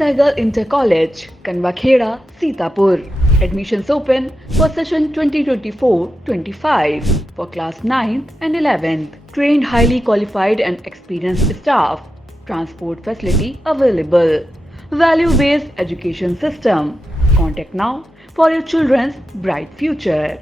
Sehgal Inter College, Kanwakheda, Sitapur. Admissions open for session 2024-25 for class 9th and 11th. Trained, highly qualified and experienced staff. Transport facility available. Value-based education system. Contact now for your children's bright future.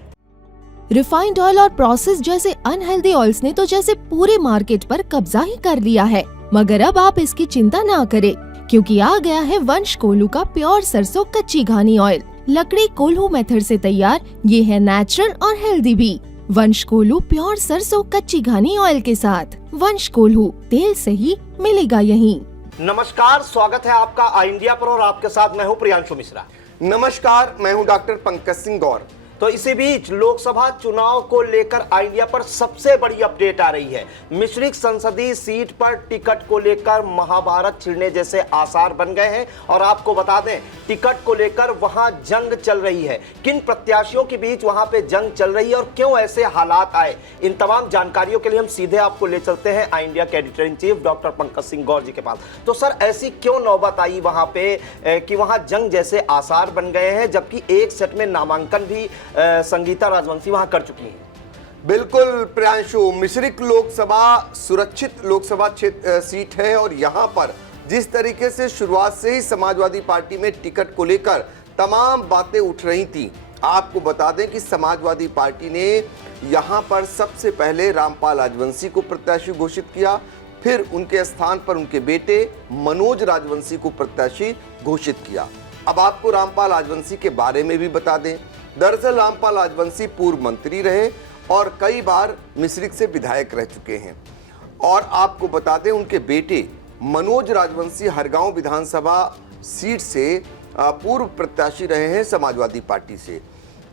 Refined oil और process जैसे unhealthy oils ने तो जैसे पूरे market पर कब्जा ही कर लिया है, मगर अब आप इसकी चिंता ना करें, क्योंकि आ गया है वंश कोल्हू का प्योर सरसों कच्ची घानी ऑयल। लकड़ी कोल्हू मेथड से तैयार, ये है नेचुरल और हेल्दी भी। वंश कोल्हू प्योर सरसों कच्ची घानी ऑयल के साथ। वंश कोल्हू, तेल सही मिलेगा यहीं। नमस्कार, स्वागत है आपका आई इंडिया पर और आपके साथ मैं हूं प्रियांशु मिश्रा। नमस्कार, मैं हूं डॉक्टर पंकज सिंह गौर। तो इसी बीच लोकसभा चुनाव को लेकर आई इंडिया पर सबसे बड़ी अपडेट आ रही है। मिश्रिख संसदीय सीट पर टिकट को लेकर महाभारत छिड़ने जैसे आसार बन गए हैं और आपको बता दें, टिकट को लेकर वहां जंग चल रही है। किन प्रत्याशियों के बीच वहां पे जंग चल रही है और क्यों ऐसे हालात आए, इन तमाम जानकारियों के लिए हम सीधे आपको ले चलते हैं आई इंडिया के editor in chief doctor Pankaj Singh Gaur ji के पास। तो सर, ऐसी क्यों नौबत आई वहां पे कि वहां जंग जैसे आसार बन गए हैं, जबकि एक सेट में नामांकन भी संगीता राजवंशी वहां कर चुकी हैं? बिल्कुल प्रियांशु, मिश्रिख लोकसभा सुरक्षित लोकसभा क्षेत्र सीट है और यहां पर जिस तरीके से शुरुआत से ही समाजवादी पार्टी में टिकट को लेकर तमाम बातें उठ रही थी, आपको बता दें कि समाजवादी पार्टी ने यहां पर सबसे पहले रामपाल राजवंशी को प्रत्याशी घोषित किया, फिर उनके स्थान पर उनके बेटे मनोज राजवंशी को प्रत्याशी घोषित किया। अब आपको रामपाल राजवंशी के बारे में भी बता दें। दरअसल रामपाल राजवंशी पूर्व मंत्री रहे और कई बार मिश्रिख से विधायक रह चुके हैं। और आपको बता दें, उनके बेटे मनोज राजवंशी हरगांव विधानसभा सीट से पूर्व प्रत्याशी रहे हैं समाजवादी पार्टी से।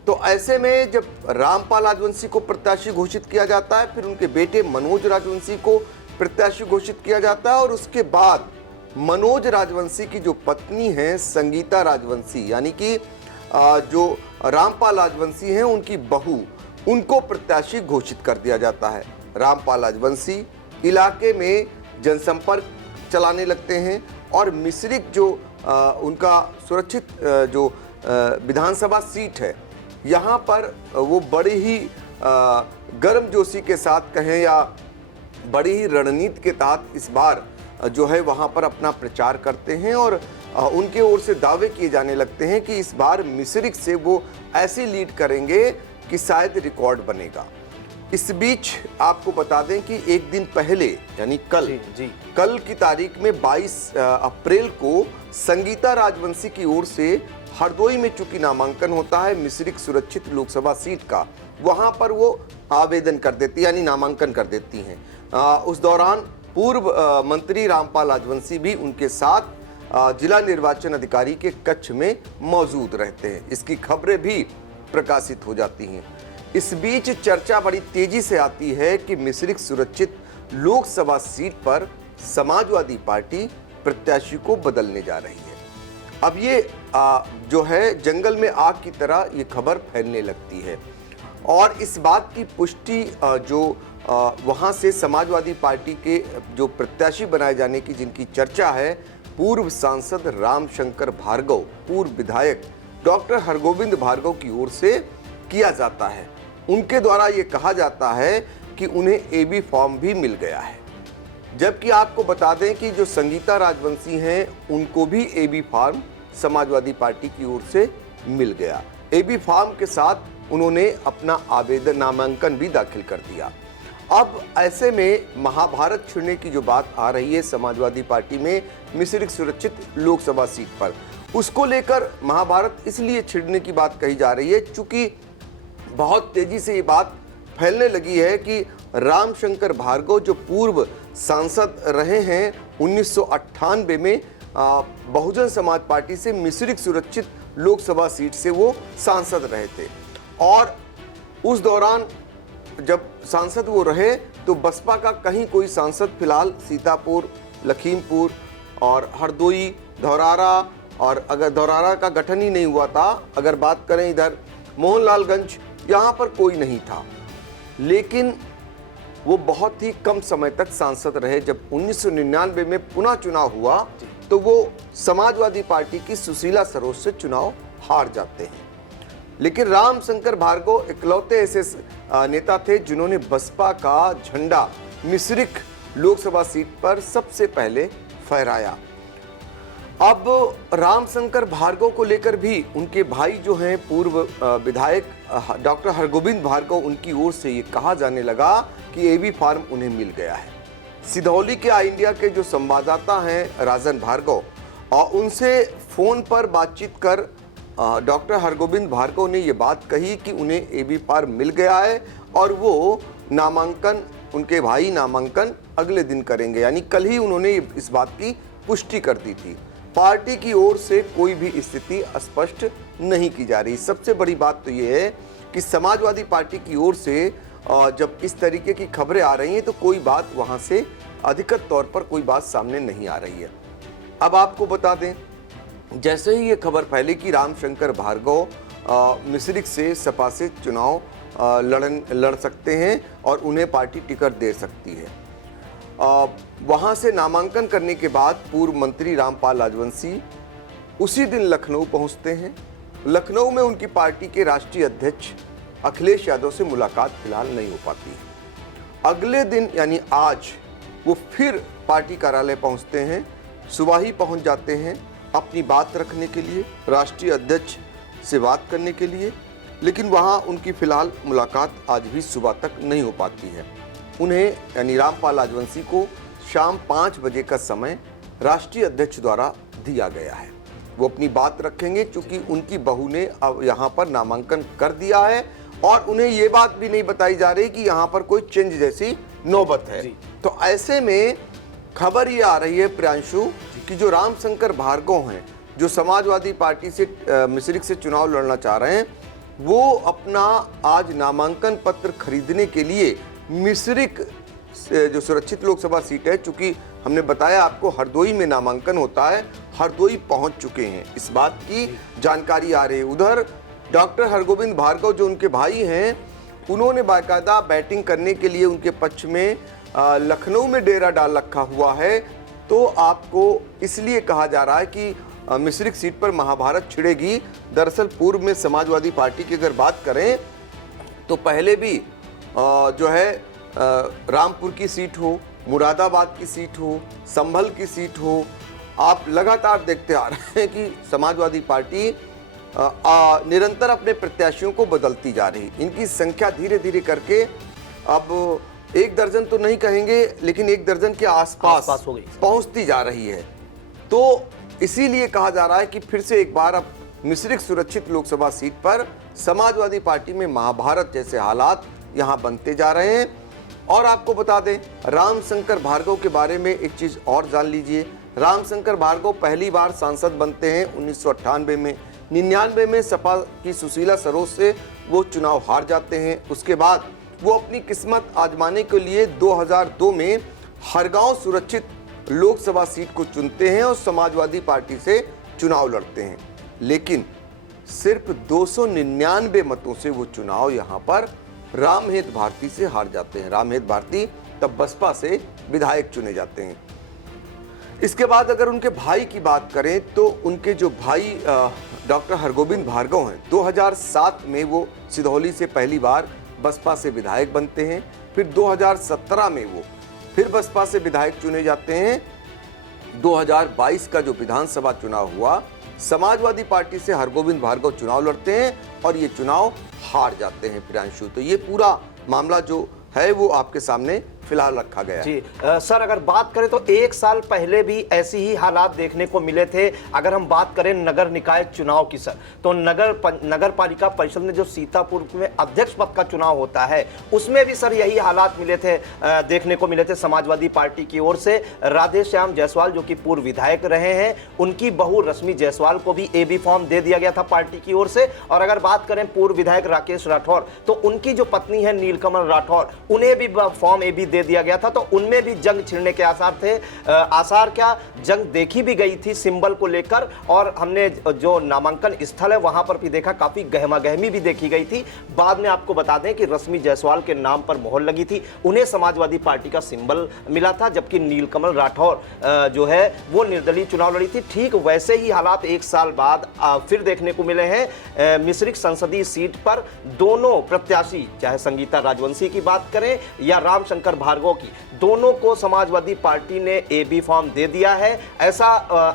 तो ऐसे में जब रामपाल राजवंशी को प्रत्याशी घोषित किया जाता है, फिर उनके बेटे मनोज राजवंशी को प्रत्याशी घोषित किया जाता है और उसके बाद मनोज राजवंशी की जो पत्नी है संगीता राजवंशी, यानी कि जो रामपाल राजवंशी हैं उनकी बहू, उनको प्रत्याशी घोषित कर दिया जाता है। रामपाल राजवंशी इलाके में जनसंपर्क चलाने लगते हैं और मिश्रिख जो उनका सुरक्षित जो विधानसभा सीट है, यहाँ पर वो बड़ी ही गर्मजोशी के साथ कहें या बड़ी ही रणनीति के तहत इस बार जो है वहाँ पर अपना प्रचार करते हैं और उनके ओर से दावे किए जाने लगते हैं कि इस बार मिश्रिख से वो ऐसी लीड करेंगे कि शायद रिकॉर्ड बनेगा। इस बीच आपको बता दें कि एक दिन पहले यानी कल की तारीख में 22 अप्रैल को संगीता राजवंशी की ओर से हरदोई में चूंकि नामांकन होता है मिश्रिख सुरक्षित लोकसभा सीट का, वहां पर वो आवेदन कर देती यानी नामांकन कर देती हैं। उस दौरान पूर्व मंत्री रामपाल राजवंशी भी उनके साथ जिला निर्वाचन अधिकारी के कक्ष में मौजूद रहते हैं। इसकी खबरें भी प्रकाशित हो जाती हैं। इस बीच चर्चा बड़ी तेजी से आती है कि मिश्रिख सुरक्षित लोकसभा सीट पर समाजवादी पार्टी प्रत्याशी को बदलने जा रही है। अब ये जो है जंगल में आग की तरह ये खबर फैलने लगती है और इस बात की पुष्टि जो वहाँ से समाजवादी पार्टी के जो प्रत्याशी बनाए जाने की जिनकी चर्चा है, पूर्व सांसद रामशंकर भार्गव, पूर्व विधायक डॉक्टर हरगोविंद भार्गव की ओर से किया जाता है। उनके द्वारा ये कहा जाता है कि उन्हें एबी फॉर्म भी मिल गया है, जबकि आपको बता दें कि जो संगीता राजवंशी हैं उनको भी एबी फॉर्म समाजवादी पार्टी की ओर से मिल गया। एबी फॉर्म के साथ उन्होंने अपना आवेदन नामांकन भी दाखिल कर दिया। अब ऐसे में महाभारत छिड़ने की जो बात आ रही है समाजवादी पार्टी में मिश्रिख सुरक्षित लोकसभा सीट पर, उसको लेकर महाभारत इसलिए छिड़ने की बात कही जा रही है चूंकि बहुत तेजी से ये बात फैलने लगी है कि रामशंकर भार्गव जो पूर्व सांसद रहे हैं 1998 में बहुजन समाज पार्टी से मिश्रिख सुरक्षित लोकसभा सीट से वो सांसद रहे थे और उस दौरान जब सांसद वो रहे तो बसपा का कहीं कोई सांसद फिलहाल सीतापुर, लखीमपुर और हरदोई, धौरारा, और अगर धौरारा का गठन ही नहीं हुआ था, अगर बात करें इधर मोहनलालगंज, यहाँ पर कोई नहीं था। लेकिन वो बहुत ही कम समय तक सांसद रहे। जब 1999 में पुनः चुनाव हुआ तो वो समाजवादी पार्टी की सुशीला सरोज से चुनाव हार जाते हैं। लेकिन रामशंकर भार्गव इकलौते ऐसे नेता थे जिन्होंने बसपा का झंडा मिश्रिख लोकसभा सीट पर सबसे पहले फहराया। अब रामशंकर भार्गव को लेकर भी उनके भाई जो हैं पूर्व विधायक डॉक्टर हरगोविंद भार्गव, उनकी ओर से ये कहा जाने लगा कि एबी फार्म उन्हें मिल गया है। सिधौली के आई इंडिया के जो संवाददाता हैं राजन भार्गव, और उनसे फोन पर बातचीत कर डॉक्टर हरगोविंद भार्गव ने ये बात कही कि उन्हें एबी फार्म मिल गया है और वो नामांकन, उनके भाई नामांकन अगले दिन करेंगे, यानी कल ही उन्होंने इस बात की पुष्टि कर दी थी। पार्टी की ओर से कोई भी स्थिति स्पष्ट नहीं की जा रही। सबसे बड़ी बात तो ये है कि समाजवादी पार्टी की ओर से जब इस तरीके की खबरें आ रही हैं तो कोई बात वहां से अधिकृत तौर पर कोई बात सामने नहीं आ रही है। अब आपको बता दें, जैसे ही ये खबर फैली कि रामशंकर भार्गव मिश्रिख से सपा से चुनाव लड़ सकते हैं और उन्हें पार्टी टिकट दे सकती है, वहां से नामांकन करने के बाद पूर्व मंत्री रामपाल राजवंशी उसी दिन लखनऊ पहुंचते हैं। लखनऊ में उनकी पार्टी के राष्ट्रीय अध्यक्ष अखिलेश यादव से मुलाकात फिलहाल नहीं हो पाती है। अगले दिन यानी आज वो फिर पार्टी कार्यालय पहुंचते हैं, सुबह ही पहुंच जाते हैं अपनी बात रखने के लिए, राष्ट्रीय अध्यक्ष से बात करने के लिए, लेकिन वहां उनकी फिलहाल मुलाकात आज भी सुबह तक नहीं हो पाती है। उन्हें यानी रामपाल राजवंशी को शाम 5 बजे का समय राष्ट्रीय अध्यक्ष द्वारा दिया गया है। वो अपनी बात रखेंगे क्योंकि उनकी बहू ने अब यहाँ पर नामांकन कर दिया है और उन्हें ये बात भी नहीं बताई जा रही कि यहाँ पर कोई चेंज जैसी नौबत है। तो ऐसे में खबर ये आ रही है प्रियांशु कि जो रामशंकर भार्गव हैं, जो समाजवादी पार्टी से मिश्रिख से चुनाव लड़ना चाह रहे हैं, वो अपना आज नामांकन पत्र खरीदने के लिए मिश्रिख जो सुरक्षित लोकसभा सीट है, चूंकि हमने बताया आपको हरदोई में नामांकन होता है, हरदोई पहुंच चुके हैं, इस बात की जानकारी आ रही है। उधर डॉक्टर हरगोविंद भार्गव जो उनके भाई हैं, उन्होंने बाकायदा बैटिंग करने के लिए उनके पक्ष में लखनऊ में डेरा डाल रखा हुआ है। तो आपको इसलिए कहा जा रहा है कि मिश्रिख सीट पर महाभारत छिड़ेगी। दरअसल पूर्व में समाजवादी पार्टी की अगर बात करें तो पहले भी जो है रामपुर की सीट हो, मुरादाबाद की सीट हो, संभल की सीट हो, आप लगातार देखते आ रहे हैं कि समाजवादी पार्टी निरंतर अपने प्रत्याशियों को बदलती जा रही। इनकी संख्या धीरे धीरे करके अब 1 दर्जन तो नहीं कहेंगे, लेकिन 1 दर्जन के आसपास हो गई, पहुंचती जा रही है। तो इसीलिए कहा जा रहा है कि फिर से एक बार अब मिश्रिख सुरक्षित लोकसभा सीट पर समाजवादी पार्टी में महाभारत जैसे हालात यहां बनते जा रहे हैं। और आपको बता दें, रामशंकर भार्गव के बारे में एक चीज और जान लीजिए। रामशंकर भार्गव पहली बार सांसद बनते हैं 1998 में। 99 में सपा की सुशीला सरोज से वो चुनाव हार जाते हैं। उसके बाद वो अपनी किस्मत आजमाने के लिए 2002 में हरगांव सुरक्षित लोकसभा सीट को चुनते हैं और समाजवादी पार्टी से चुनाव लड़ते हैं, लेकिन सिर्फ 299 मतों से वो चुनाव यहाँ पर रामहेत भारती से हार जाते हैं। रामहेत भारती तब बसपा से विधायक चुने जाते हैं। इसके बाद अगर उनके भाई की बात करें तो उनके जो भाई डॉक्टर हरगोविंद भार्गव हैं, 2007 में वो सिधौली से पहली बार बसपा से विधायक बनते हैं। फिर 2017 में वो फिर बसपा से विधायक चुने जाते हैं। 2022 का जो विधानसभा चुनाव हुआ, समाजवादी पार्टी से हरगोविंद भार्गव चुनाव लड़ते हैं और ये चुनाव हार जाते हैं प्रियांशु। तो ये पूरा मामला जो है वो आपके सामने फिलहाल रखा गया जी। सर अगर बात करें तो 1 साल पहले भी ऐसी ही हालात देखने को मिले थे। अगर हम बात करें नगर निकाय चुनाव की सर, तो नगर पालिका परिषद में जो सीतापुर में अध्यक्ष पद का चुनाव होता है, उसमें भी सर यही हालात मिले थे, देखने को मिले थे। समाजवादी पार्टी की ओर से राधे श्याम जायसवाल जो कि पूर्व विधायक रहे हैं, उनकी बहू रश्मि जायसवाल को भी एबी फॉर्म दे दिया गया था पार्टी की ओर से। और अगर बात करें पूर्व विधायक राकेश राठौर, तो उनकी जो पत्नी है नीलकमल राठौर, उन्हें भी फॉर्म एबी दे दिया गया था, तो उनमें भी जंग छिड़ने के आसार थे। आसार क्या, जंग देखी भी गई थी सिंबल को लेकर, और हमने जो नामांकन स्थल है वहां पर भी देखा, काफी गहमा गहमी भी देखी गई थी। बाद में आपको बता दें कि रश्मि जायसवाल के नाम पर मोहर लगी थी, उन्हें समाजवादी पार्टी का सिंबल मिला था, जबकि नीलकमल राठौर जो है वो निर्दलीय चुनाव लड़ी थी। ठीक वैसे ही हालात एक साल बाद फिर देखने को मिले हैं। मिश्रिख संसदीय सीट पर दोनों प्रत्याशी, चाहे संगीता राजवंशी की बात करें या रामशंकर भार्गव की, दोनों को समाजवादी पार्टी ने एबी फॉर्म दे दिया है। ऐसा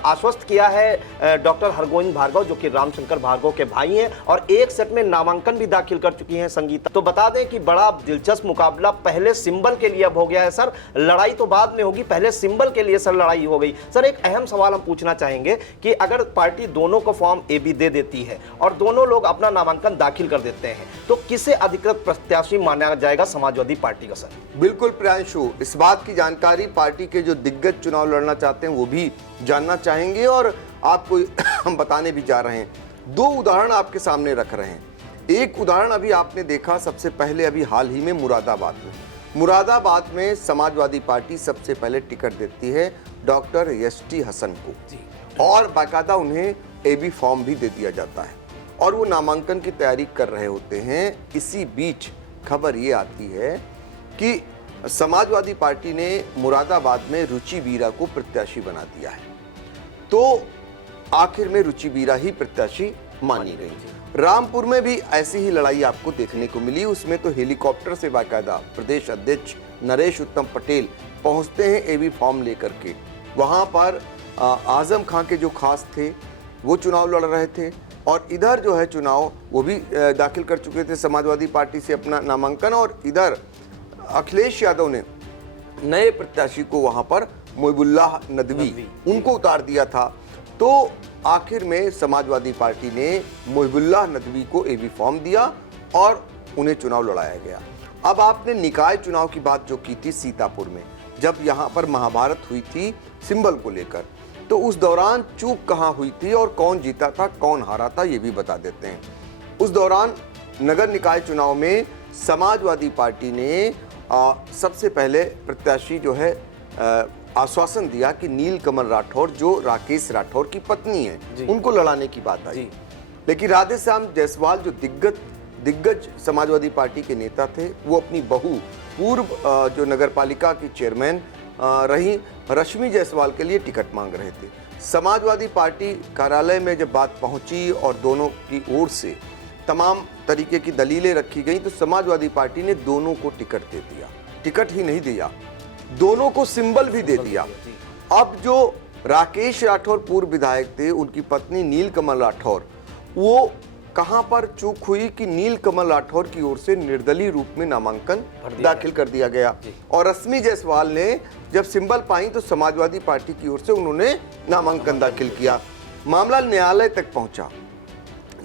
आश्वस्त किया है डॉक्टर हरगोविंद भार्गव, जो कि रामशंकर भार्गव के भाई हैं, और एक सेट में नामांकन भी दाखिल कर चुकी हैं संगीता। तो बता दें कि बड़ा दिलचस्प मुकाबला पहले सिंबल के लिए अब हो गया है सर। लड़ाई तो बाद में होगी, पहले सिंबल के लिए सर लड़ाई हो गई। सर एक अहम सवाल हम पूछना चाहेंगे कि अगर पार्टी दोनों को फॉर्म एबी दे देती है और दोनों लोग अपना नामांकन दाखिल कर देते हैं, तो किसे अधिकृत प्रत्याशी माना जाएगा समाजवादी पार्टी का? सर बिल्कुल प्रियांशु, इस बात की जानकारी पार्टी के जो दिग्गज चुनाव लड़ना चाहते हैं वो भी जानना चाहेंगे, और आपको हम बताने भी जा रहे हैं। दो उदाहरण आपके सामने रख रहे हैं। एक उदाहरण अभी आपने देखा सबसे पहले अभी हाल ही में मुरादाबाद में समाजवादी पार्टी सबसे पहले टिकट देती है डॉक्टर एसटी हसन को, और बाकायदा उन्हें एबी फॉर्म भी दे दिया जाता है, और वो नामांकन की तैयारी कर रहे होते हैं। इसी बीच खबर ये आती है कि समाजवादी पार्टी ने मुरादाबाद में रुचि वीरा को प्रत्याशी बना दिया है, तो आखिर में रुचि वीरा ही प्रत्याशी मानी गई। रामपुर में भी ऐसी ही लड़ाई आपको देखने को मिली। उसमें तो हेलीकॉप्टर से बाकायदा प्रदेश अध्यक्ष नरेश उत्तम पटेल पहुंचते हैं एबी फॉर्म लेकर के। वहां पर आजम खां के जो खास थे वो चुनाव लड़ रहे थे, और इधर जो है चुनाव वो भी दाखिल कर चुके थे समाजवादी पार्टी से अपना नामांकन, और इधर अखिलेश यादव ने नए प्रत्याशी को वहां पर मोहिबुल्लाह नदवी उनको उतार दिया था। तो आखिर में समाजवादी पार्टी ने मोहिबुल्लाह नदवी को एबी फॉर्म दिया और उन्हें चुनाव लड़ाया गया। अब आपने निकाय चुनाव की बात जो की थी सीतापुर में, जब यहाँ पर महाभारत हुई थी सिंबल को लेकर, तो उस दौरान चूक कहाँ हुई थी और कौन जीता था कौन हारा था ये भी बता देते हैं। उस दौरान नगर निकाय चुनाव में समाजवादी पार्टी ने सबसे पहले प्रत्याशी जो है आश्वासन दिया कि नीलकमल राठौर जो राकेश राठौर की पत्नी है उनको लड़ाने की बात आई, लेकिन राधेश्याम जायसवाल जो दिग्गज समाजवादी पार्टी के नेता थे, वो अपनी बहू पूर्व जो नगरपालिका की चेयरमैन रही रश्मि जायसवाल के लिए टिकट मांग रहे थे। समाजवादी पार्टी कार्यालय में जब बात पहुंची और दोनों की ओर से तमाम तरीके की दलीलें रखी गई, तो समाजवादी पार्टी ने दोनों को टिकट दे दिया। टिकट ही नहीं दिया, दोनों को सिंबल भी दे दिया। अब जो राकेश राठौर पूर्व विधायक थे, उनकी पत्नी नीलकमल राठौर, वो कहां पर चूक हुई कि नीलकमल राठौर की ओर से निर्दलीय रूप में नामांकन दाखिल कर दिया गया, और रश्मि जायसवाल ने जब सिंबल पाई तो समाजवादी पार्टी की ओर से उन्होंने नामांकन दाखिल किया। मामला न्यायालय तक पहुंचा।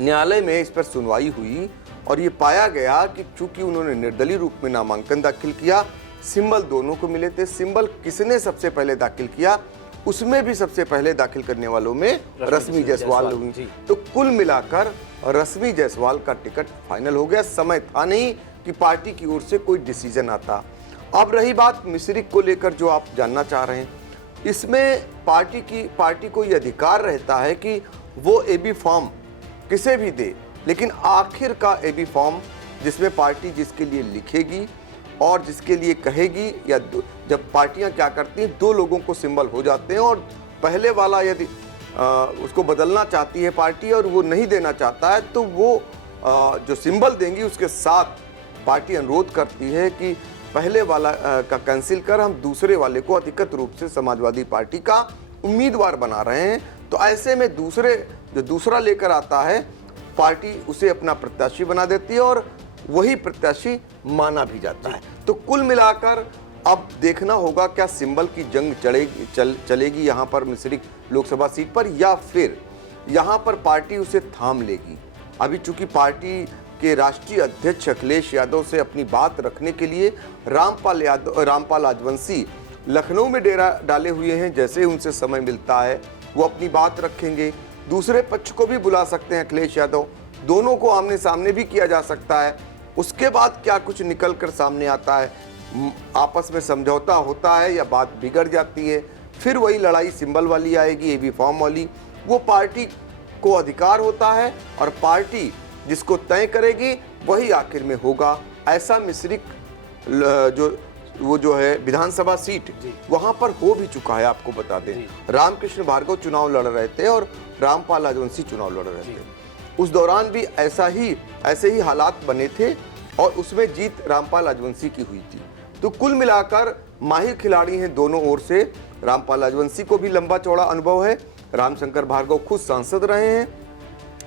न्यायालय में इस पर सुनवाई हुई और ये पाया गया कि चूंकि उन्होंने निर्दलीय रूप में नामांकन दाखिल किया, सिंबल दोनों को मिले थे। सिंबल किसने सबसे पहले दाखिल किया, उसमें भी सबसे पहले दाखिल करने वालों में रश्मि जायसवाल हुई। तो कुल मिलाकर रश्मि जायसवाल का टिकट फाइनल हो गया। समय था नहीं कि पार्टी की ओर से कोई डिसीजन आता। अब रही बात मिश्रिख को लेकर जो आप जानना चाह रहे हैं, इसमें पार्टी को यह अधिकार रहता है कि वो एबी फॉर्म किसे भी दे, लेकिन आखिर का एबी फॉर्म जिसमें पार्टी जिसके लिए लिखेगी और जिसके लिए कहेगी, या जब पार्टियां क्या करती हैं, दो लोगों को सिंबल हो जाते हैं और पहले वाला यदि उसको बदलना चाहती है पार्टी और वो नहीं देना चाहता है, तो वो जो सिंबल देंगी उसके साथ पार्टी अनुरोध करती है कि पहले वाला का कैंसिल कर हम दूसरे वाले को अधिकृत रूप से समाजवादी पार्टी का उम्मीदवार बना रहे हैं। तो ऐसे में दूसरा लेकर आता है, पार्टी उसे अपना प्रत्याशी बना देती है और वही प्रत्याशी माना भी जाता है। तो कुल मिलाकर अब देखना होगा क्या सिंबल की जंग चलेगी यहाँ पर मिश्रिख लोकसभा सीट पर, या फिर यहाँ पर पार्टी उसे थाम लेगी। अभी चूंकि पार्टी के राष्ट्रीय अध्यक्ष अखिलेश यादव से अपनी बात रखने के लिए रामपाल राजवंशी लखनऊ में डेरा डाले हुए हैं, जैसे उनसे समय मिलता है वो अपनी बात रखेंगे। दूसरे पक्ष को भी बुला सकते हैं अखिलेश यादव, दोनों को आमने सामने भी किया जा सकता है। उसके बाद क्या कुछ निकल कर सामने आता है आपस में समझौता होता है या बात बिगड़ जाती है, फिर वही लड़ाई सिंबल वाली आएगी, एबी फॉर्म वाली। वो पार्टी को अधिकार होता है और पार्टी जिसको तय करेगी वही आखिर में होगा। ऐसा मिश्रिक जो है विधानसभा सीट वहां पर हो भी चुका है। आपको बता दें, रामकृष्ण भार्गव चुनाव लड़ रहे थे और रामपाल राजवंशी चुनाव लड़ रहे थे। उस दौरान भी ऐसे ही हालात बने थे और उसमें जीत रामपाल राजवंशी की हुई थी। तो कुल मिलाकर माहिर खिलाड़ी हैं दोनों ओर से। रामपाल राजवंशी को भी लंबा चौड़ा अनुभव है, रामशंकर भार्गव खुद सांसद रहे हैं,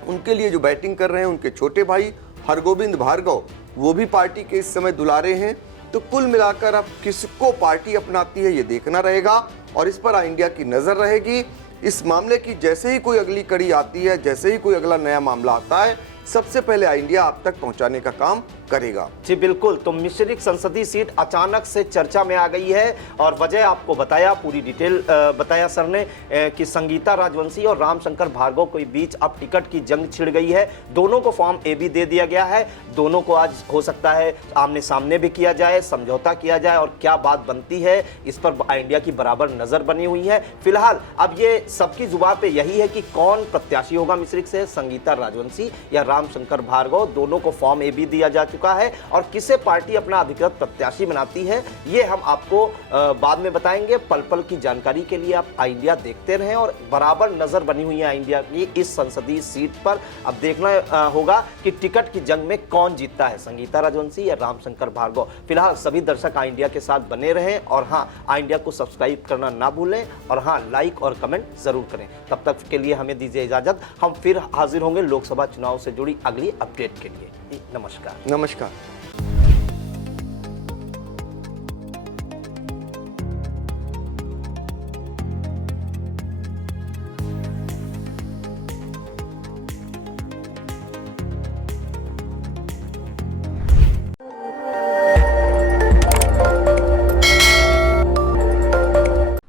उनके लिए जो बैटिंग कर रहे हैं उनके छोटे भाई हरगोविंद भार्गव, वो भी पार्टी के इस समय दुलारे हैं। तो कुल मिलाकर अब किसको पार्टी अपनाती है ये देखना रहेगा और इस पर इंडिया की नजर रहेगी। इस मामले की जैसे ही कोई अगली कड़ी आती है, जैसे ही कोई अगला नया मामला आता है, सबसे पहले इंडिया आप तक पहुंचाने का काम करेगा। जी बिल्कुल। तो मिश्रिक संसदीय सीट अचानक से चर्चा में आ गई है और वजह आपको बताया, पूरी डिटेल बताया सर ने कि संगीता राजवंशी और रामशंकर भार्गव के बीच अब टिकट की जंग छिड़ गई है। दोनों को फॉर्म ए भी दे दिया गया है। दोनों को आज हो सकता है आमने सामने भी किया जाए, समझौता किया जाए और क्या बात बनती है इस पर इंडिया की बराबर नजर बनी हुई है। फिलहाल अब ये सबकी जुबान पे यही है कि कौन प्रत्याशी होगा मिश्रिक से, संगीता राजवंशी या रामशंकर भार्गव। दोनों को फॉर्म ए भी दिया जा चुका है और किसे पार्टी अपना अधिकृत प्रत्याशी बनाती है ये हम आपको बाद में बताएंगे। पल पल की जानकारी के लिए आप इंडिया देखते रहें और बराबर नजर बनी हुई है इंडिया की इस संसदीय सीट पर। अब देखना होगा कि टिकट की जंग में कौन जीतता है, संगीता राजवंशी या रामशंकर भार्गव। फिलहाल सभी दर्शक इंडिया के साथ बने रहें और हाँ, इंडिया को सब्सक्राइब करना ना भूलें और हाँ, लाइक और कमेंट जरूर करें। तब तक के लिए हमें दीजिए इजाजत। हम फिर हाजिर होंगे लोकसभा चुनाव से जुड़ी अगली अपडेट के लिए। नमस्कार। नमस्कार।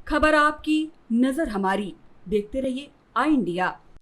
खबर आपकी, नजर हमारी। देखते रहिए आई इंडिया।